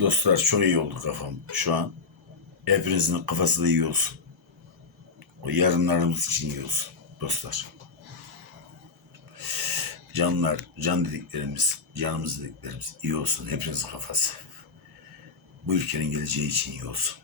Dostlar çok iyi oldu kafam şu an. Hepinizin kafası da iyi olsun. O yarınlarımız için iyi olsun dostlar. Canlar, can dediklerimiz, canımız dediklerimiz iyi olsun. Hepinizin kafası. Bu ülkenin geleceği için iyi olsun.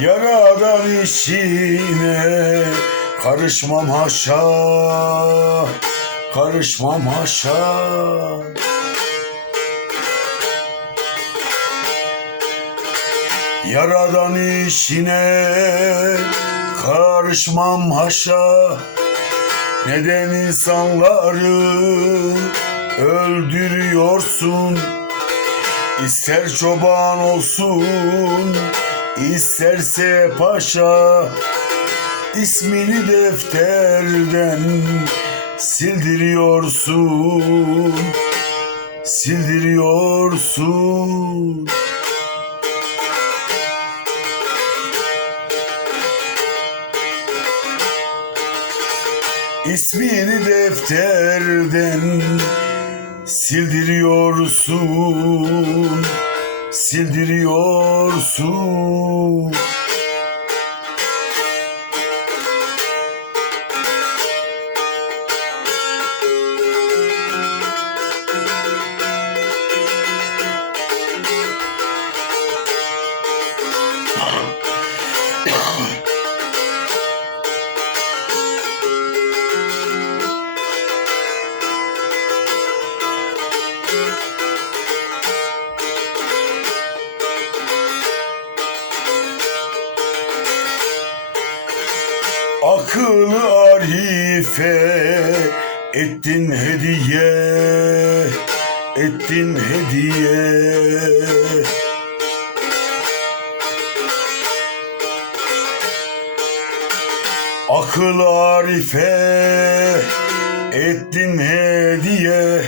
Yaradan işine karışmam haşa Karışmam haşa. Yaradan işine karışmam haşa. Neden insanları öldürüyorsun? İster çoban olsun İsterse paşa ismini defterden sildiriyorsun. Sildiriyorsun. İsmini defterden sildiriyorsun sildiriyorsun Akıllı arife ettin hediye ettin hediye. Akıl arife ettin hediye.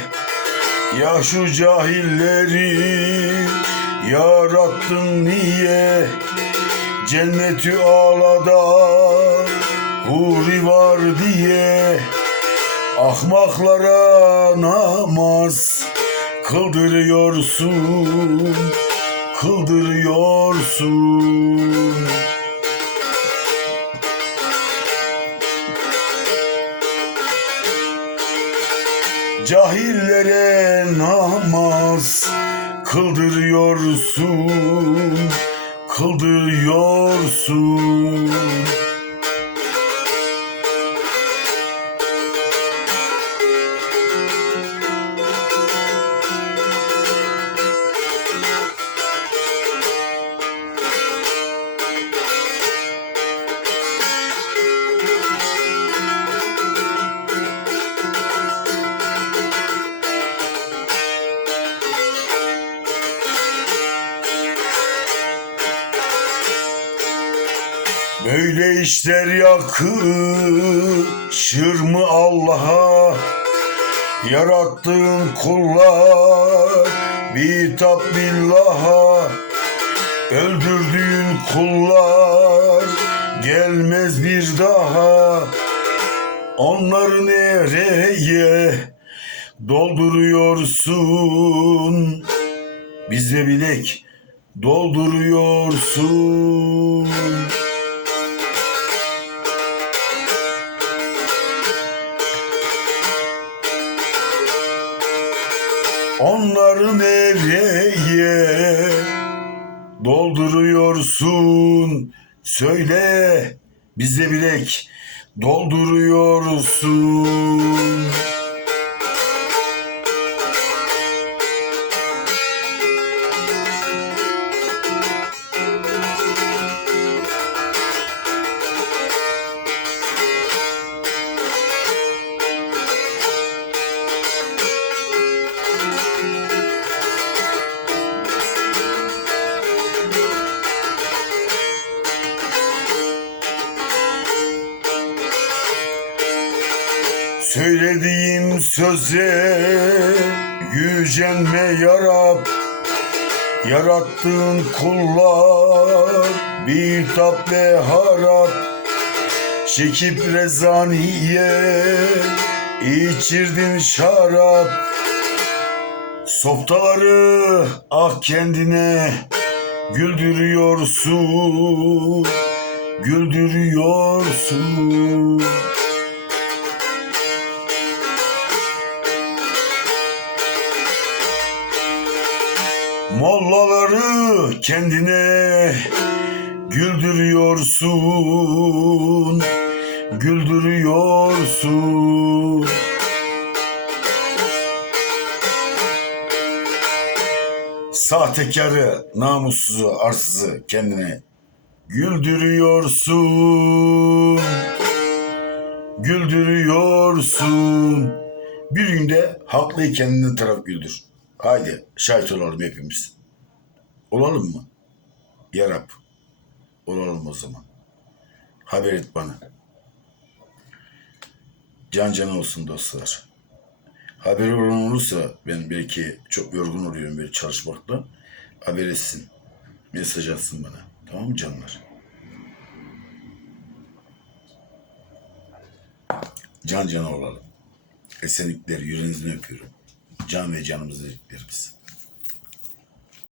Ya şu cahilleri yarattın niye? Cenneti ağlada huri var diye Ahmaklara namaz kıldırıyorsun Kıldırıyorsun. Cahillere namaz kıldırıyorsun Kıldırıyorsun Böyle işler yakışır mı Allah'a? Yarattığın kullar bitap billaha Öldürdüğün kullar gelmez bir daha Onları nereye dolduruyorsun? Bize bilek dolduruyorsun. Nereye dolduruyorsun? Söyle bize bilek dolduruyorsun. Söylediğim söze yücenme yarab. Yarattığın kullar bir tap ve harap. Çekip rezaniye içirdin şarap. Softaları ah kendine güldürüyorsun Güldürüyorsun. Mollaları kendine güldürüyorsun, güldürüyorsun. Sahtekarı, namussuzu, arsızı kendine güldürüyorsun, güldürüyorsun. Bir günde haklıyı kendine taraf güldür. Haydi şahit olalım hepimiz. Olalım mı? Yarab. Olalım o zaman. Haber et bana. Can cana olsun dostlar. Haberi olan olursa ben belki çok yorgun oluyorum böyle çalışmakla. Haber etsin. Mesaj atsın bana. Tamam mı canlar? Can cana olalım. Esenlikler yüreğinizden öpüyorum. Can ve canımızı dediklerimiz.